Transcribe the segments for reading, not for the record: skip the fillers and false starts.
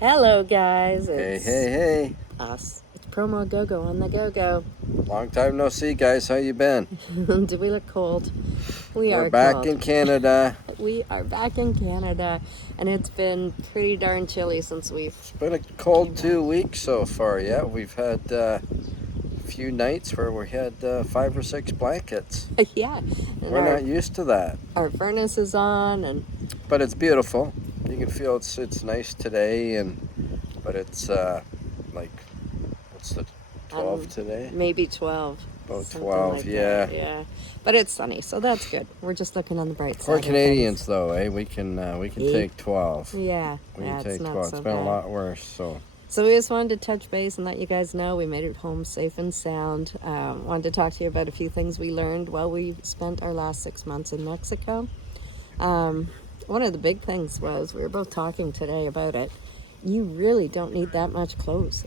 Hello, guys. Hey, It's hey, hey. us. It's Promo Go-Go on the Go-Go. Long time no see, guys. How you been? Do we look cold? We We're are back cold. in Canada. We are back in Canada, and it's been pretty darn chilly since we've... It's been a cold 2 weeks so far, yeah. We've had a few nights where we had 5 or 6 blankets. Yeah. And We're not used to that. Our furnace is on, and... But it's beautiful. You can feel it's nice today, but it's like, what's the 12 today? Maybe 12. About 12, like yeah. that, yeah. But it's sunny, so that's good. We're just looking on the bright side. We're Canadians, though, eh? We can take 12. Yeah. We can take it's not 12. so It's been bad. a lot worse, so... So we just wanted to touch base and let you guys know we made it home safe and sound. Wanted to talk to you about a few things we learned while we spent our last 6 months in Mexico. One of the big things was, we were both talking today about it, you really don't need that much clothes.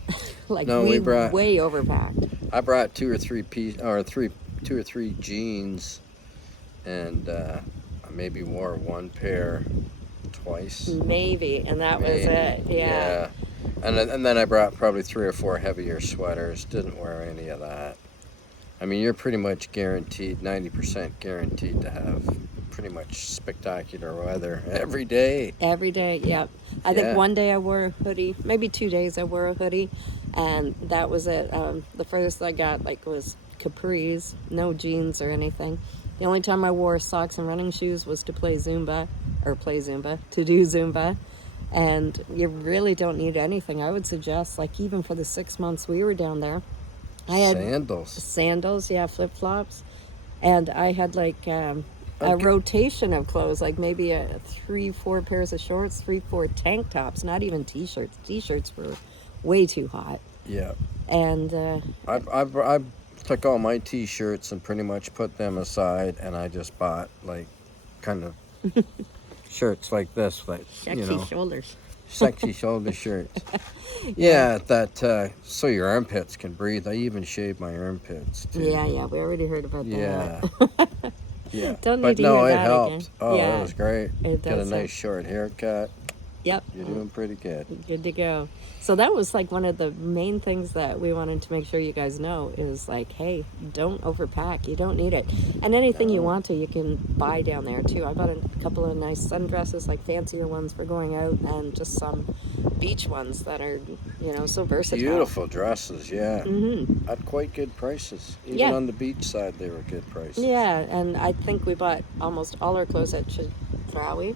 No, we brought way overpacked. I brought two or three jeans, and maybe wore one pair twice. Maybe, and that was it. Yeah. And then I brought probably 3 or 4 heavier sweaters. Didn't wear any of that. I mean, you're pretty much guaranteed, 90% guaranteed to have pretty much spectacular weather every day. Every day, yep. I think one day I wore a hoodie, maybe 2 days I wore a hoodie, and that was it. The furthest I got was capris, no jeans or anything. The only time I wore socks and running shoes was to do Zumba. And you really don't need anything. I would suggest, even for the 6 months we were down there, I had sandals, flip-flops, and I had a rotation of clothes, maybe 3-4 pairs of shorts, 3-4 tank tops, not even t-shirts. T-shirts were way too hot. Yeah. And I took all my t-shirts and pretty much put them aside, and I just bought kind of shirts like this, sexy shoulders. Sexy shoulder shirts. Yeah, that so your armpits can breathe. I even shaved my armpits too. Yeah, we already heard about that. Yeah. Don't but need to no, hear it that helped. again. Oh, yeah. It was great. It Get a does nice short haircut. Yep. You're doing pretty good. Good to go. So that was one of the main things that we wanted to make sure you guys know is hey, don't overpack. You don't need it. And anything you want to, you can buy down there too. I bought a couple of nice sundresses, fancier ones for going out, and just some beach ones that are, so versatile. Beautiful dresses, yeah. Mm-hmm. At quite good prices. Even on the beach side, they were good prices. Yeah, and I think we bought almost all our clothes at Chedraui.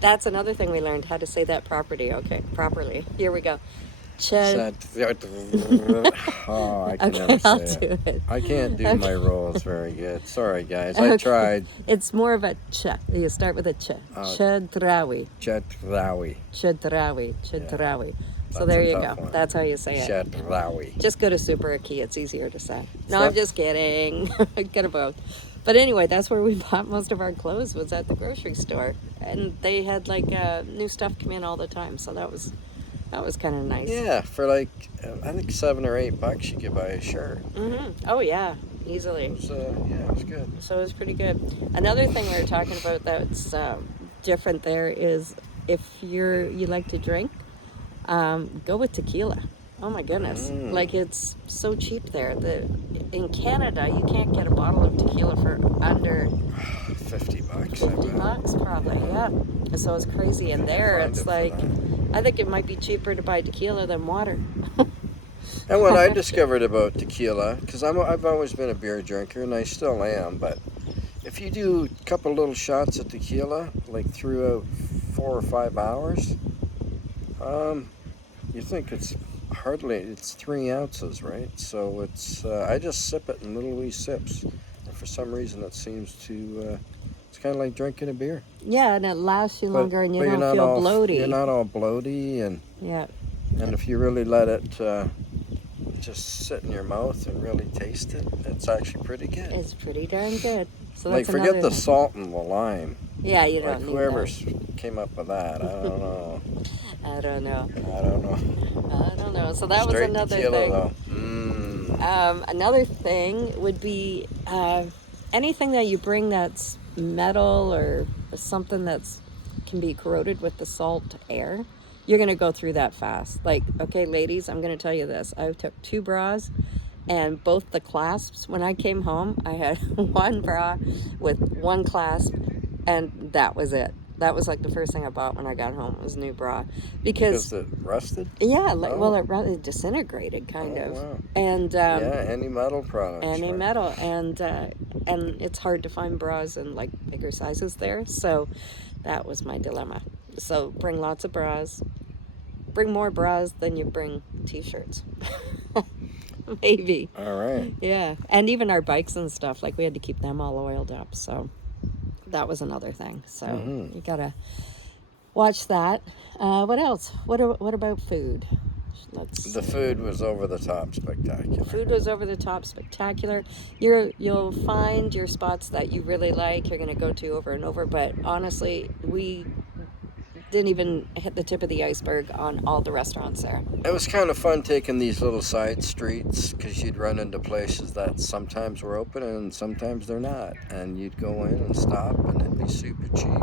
That's another thing we learned, how to say that properly. Here we go. Oh, I can never say it. I can't do my rolls very good. Sorry, guys. I tried. It's more of a ch. You start with a ch. Chedraui. So there you go. That's how you say it. Chedraui. Just go to Super Key. It's easier to say. No, I'm just kidding. Get them both. But anyway, that's where we bought most of our clothes, was at the grocery store. And they had new stuff come in all the time. So that was kind of nice. Yeah, for I think $7 or $8 you could buy a shirt. Mm-hmm. Oh yeah, easily. It was good. So it was pretty good. Another thing we were talking about that's different there is, if you like to drink, go with tequila. Oh my goodness. It's so cheap there. In Canada, you can't get a bottle of tequila for under $50. $50 probably, yeah. So it's crazy. And there, it's I think it might be cheaper to buy tequila than water. And what I discovered about tequila, because I've always been a beer drinker, and I still am, but if you do a couple little shots of tequila, throughout 4 or 5 hours, you think it's 3 ounces, right? So it's I just sip it in little wee sips, and for some reason it seems to it's kind of like drinking a beer. Yeah, and it lasts you longer, and you don't feel bloaty. You're not all bloaty, and if you really let it just sit in your mouth and really taste it, it's actually pretty good. It's pretty darn good. So that's forget the salt and the lime. Yeah, you don't need whoever came up with that, I don't know. I don't know. So that Straight was another tequila, thing. Though. Another thing would be anything that you bring that's metal or something that's can be corroded with the salt air, you're going to go through that fast. Like, okay, ladies, I'm going to tell you this. I took 2 bras and both the clasps. When I came home, I had 1 bra with 1 clasp, and that was it. That was like the first thing I bought when I got home was a new bra. Because it rusted? Yeah, like, well, it disintegrated kind of. Wow. And yeah, any metal products. any right? metal, and it's hard to find bras in like bigger sizes there. So that was my dilemma. So bring lots of bras. Bring more bras than you bring t-shirts. Maybe. All right. Yeah, and even our bikes and stuff, like we had to keep them all oiled up. So that was another thing. So you gotta watch that. What else? What about food? The food was over the top spectacular. Food was over the top spectacular. You'll find your spots that you really like. You're gonna go to over and over. But honestly, we didn't even hit the tip of the iceberg on all the restaurants there. It was kind of fun taking these little side streets because you'd run into places that sometimes were open and sometimes they're not. And you'd go in and stop and it'd be super cheap.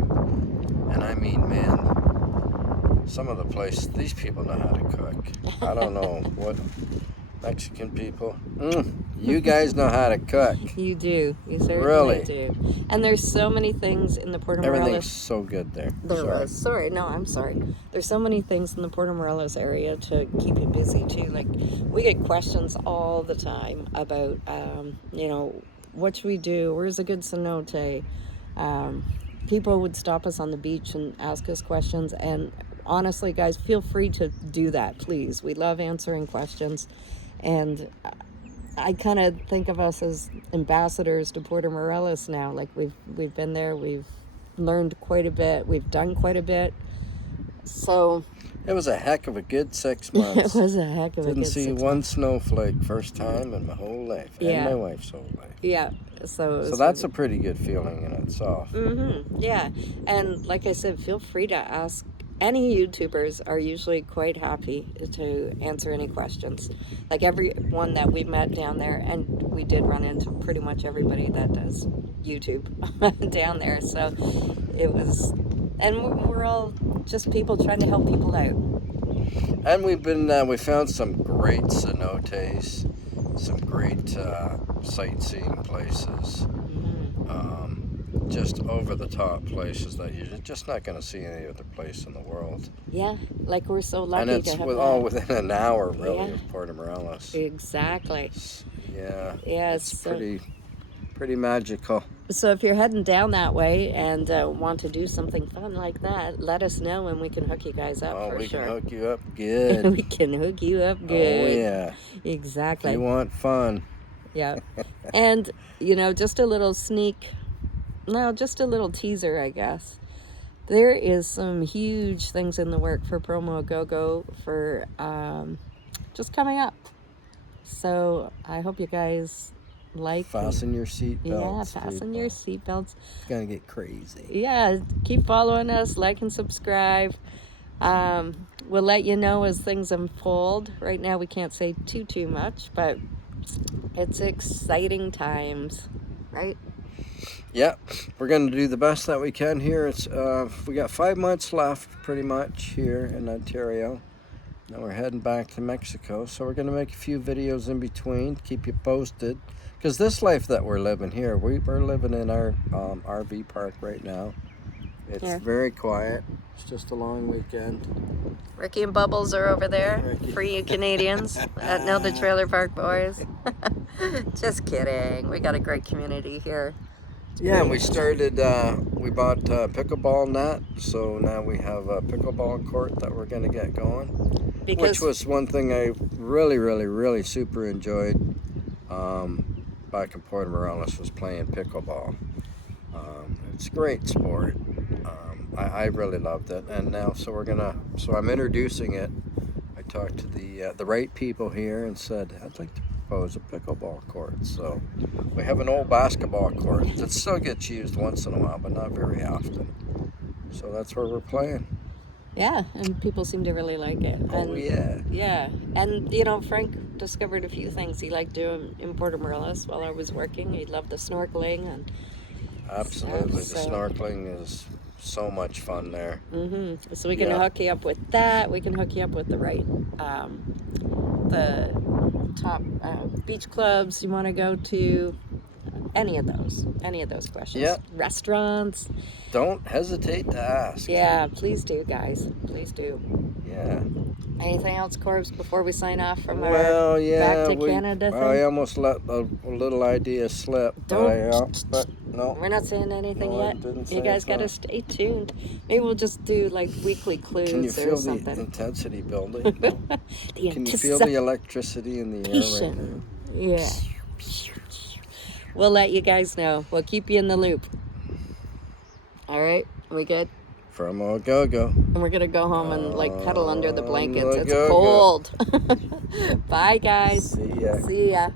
And I mean, man, some of the places, these people know how to cook. I don't know what Mexican people. You guys know how to cook. You do. You certainly Really? do. And there's so many things in the Puerto Morelos. Everything's so good there. I'm sorry. There's so many things in the Puerto Morelos area to keep you busy too. Like, we get questions all the time about, what should we do? Where's a good cenote? People would stop us on the beach and ask us questions. And honestly, guys, feel free to do that, please. We love answering questions. And I kind of think of us as ambassadors to Puerto Morelos now. Like, we've been there, we've learned quite a bit, we've done quite a bit. So it was a heck of a good 6 months. It was a heck of a good 6 months. Didn't see one snowflake first time in my whole life. Yeah. And my wife's whole life. Yeah. So that's a pretty good feeling in itself. Yeah. And like I said, feel free to ask. Any YouTubers are usually quite happy to answer any questions. Like everyone that we met down there, and we did run into pretty much everybody that does YouTube down there. So it was, and we're all just people trying to help people out. And we found some great cenotes, some great sightseeing places. Just over-the-top places that you're just not going to see any other place in the world. Yeah, like we're so lucky to have that. And it's all within an hour, really, of Puerto Morelos. Exactly. Yeah. Yeah, it's pretty magical. So if you're heading down that way and want to do something fun like that, let us know and we can hook you guys up for sure. We can hook you up good. We can hook you up good. Oh, yeah. Exactly. If you want fun. Yeah. And, just a little teaser, I guess. There is some huge things in the work for Promo A Go-Go for just coming up. So I hope you guys fasten your seatbelts. Yeah, fasten your seatbelts. It's gonna get crazy. Yeah, keep following us, like and subscribe. We'll let you know as things unfold. Right now we can't say too much, but it's exciting times, right? Yeah, we're going to do the best that we can here. It's we got 5 months left, pretty much, here in Ontario. Now we're heading back to Mexico, so we're going to make a few videos in between, keep you posted. Because this life that we're living here, we're living in our RV park right now. It's very quiet. It's just a long weekend. Ricky and Bubbles are over there. Free you Canadians at Know the Trailer Park Boys. Just kidding. We got a great community here. Yeah, and we bought a pickleball net, so now we have a pickleball court that we're going to get going. Which was one thing I really super enjoyed back in Puerto Morelos, was playing pickleball. It's a great sport. I really loved it, and now so I'm introducing it. I talked to the right people here and said I'd like to propose a pickleball court. So we have an old basketball court that still gets used once in a while, but not very often. So that's where we're playing. Yeah, and people seem to really like it. Oh, yeah. Yeah, and Frank discovered a few things he liked doing in Puerto Morelos while I was working. He loved the snorkeling and absolutely. The snorkeling is so much fun there. So we can hook you up with that. We can hook you up with the right, the top beach clubs you want to go to. Any of those questions. Yeah. Restaurants. Don't hesitate to ask. Yeah, please do, guys. Please do. Yeah. Anything else, Corbs, before we sign off from our back to Canada thing? I almost let a little idea slip. But no. We're not saying anything yet. You guys got to stay tuned. Maybe we'll just do like weekly clues Can you feel or something. the intensity building? Can you feel the electricity in the air right now? Yeah. We'll let you guys know. We'll keep you in the loop. All right? We good? From a go-go. And we're going to go home and like cuddle under the blankets. It's cold. Bye, guys. See ya. See ya.